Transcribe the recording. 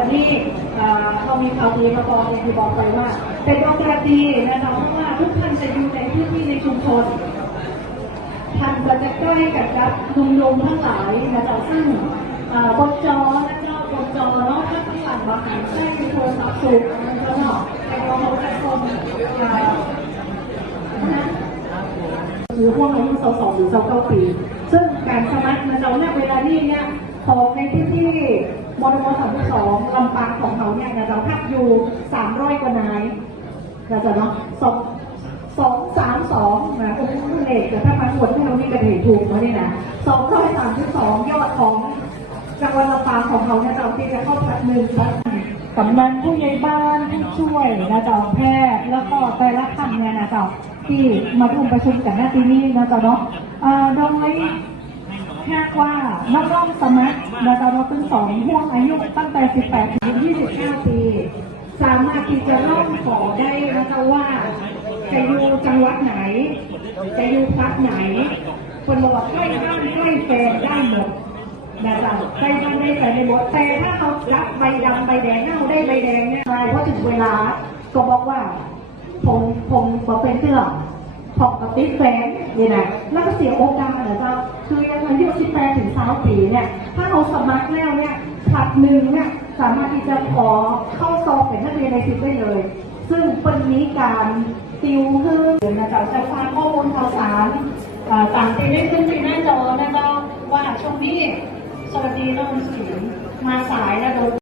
วันนี้อ่เรามีข่าวดีมาบอกอย่างที่บอกไปว่า เป็นโอกาสดีนะเนาะเพราะว่าทุกท่านจะอยู่ในพื้นที่ในชุมชนท่านก็จะใกล้กับกับลุงลงทั้งหลายนะเจ้าซึ่งอ่าบนจอนะเจ้าบนจอเนาะถ้าข้างหลังบางทีได้โทรศัพท์สูงนะเนาะแต่เราเขาจะชมอ่านะหรือพวกอายุสองหรือสองเก้าปี ซึ่งการสมัครนะเจ้าเนี่ยเวลานี้เนี่ยของในพื้น ที่มดมสามสองลำปางของเขาเนี่ยนะเจ้าพักอยู่สามร้อยกว่านายนะจ้าเนาะสองสองสามสองนะคุณผู้เลขแต่ถ้ามาหมดที่เรานี่กระเถิถูกแล้วนี่นะสองร้อยสามสิบสองยอดของจังหวัดลำปางของเขาเนี่ยเราที่จะเข้าพัดหนึ่งแล้วกำนันผู้ใหญ่บ้านผู้ช่วยนะจ้าแพทย์แล้วก็แต่ละท่านเนี่ยนะจ้าที่มาร่วมประชุมกันหน้าที่นี้นะจ้าเนาะเอ่อโดย คาดว่าน้องๆสมัครนะเจ้าเราเป็นสองห่วงอายุตั้งแต่ 18 ถึง 29 ปี สามารถที่จะร่องขอได้นะเจ้าว่า จะอยู่จังหวัดไหน จะอยู่พักไหนคนบอกว่าใกล้บ้านใกล้แฟนได้หมดนะจ๊ะใกล้บ้านได้แฟนได้หมดแต่ถ้าเขารับใบดำใบแดงเน่าได้ใบแดงเนี่ยใช่เพราะถึงเวลาก็บอกว่าผมผมบอเป็นเสื้อ ผมกับติ๊กแฟนนี่นะแล้วก็เสียโอกาสนะจ๊ะคือยังอายุ18ถึง20ปีเนี่ยถ้าเราสมัครแล้วเนี่ยผลัดหนึ่งเนี่ยสามารถที่จะขอเข้าสอบเป็นนักเรียนในสิบได้เลย ซึ่งเป็นนี้การติวคือนะจ๊ะจะฟังข้อมูลข่าวสารอ่าต่างที่ได้ขึ้นที่หน้าจอนะจ๊ะว่าช่วงนี้สวัสดีน้องสีมาสายนะโดน